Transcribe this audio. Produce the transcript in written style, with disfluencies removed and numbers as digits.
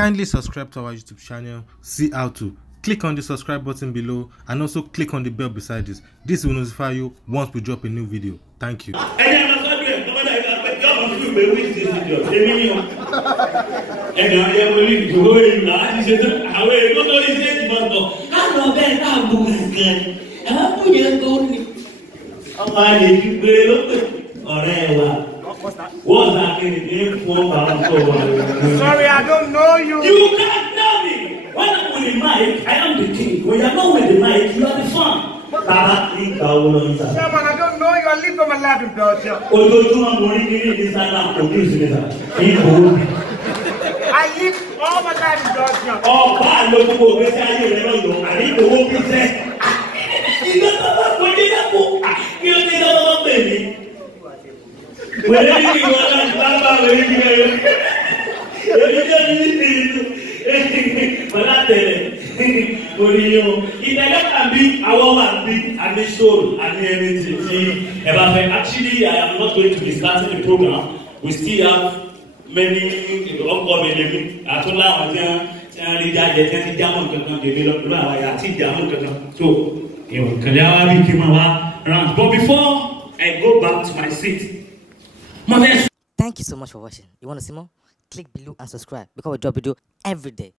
Kindly subscribe to our YouTube channel, see how to. Click on the subscribe button below and also click on the bell beside this. This will notify you once we drop a new video. Thank you. Sorry, I don't know you. You can't know me. When I'm with the mic, I am the king. When you're not with the mic, you are the fan. Chairman, I don't know you. I live on my life in Belgium. I live all my life in Belgium. Oh, I don't know. Actually, I am not going to be starting the program. We still have many upcoming. But before I go back to my seat, thank you so much for watching. You want to see more? Click below and subscribe because we drop video every day.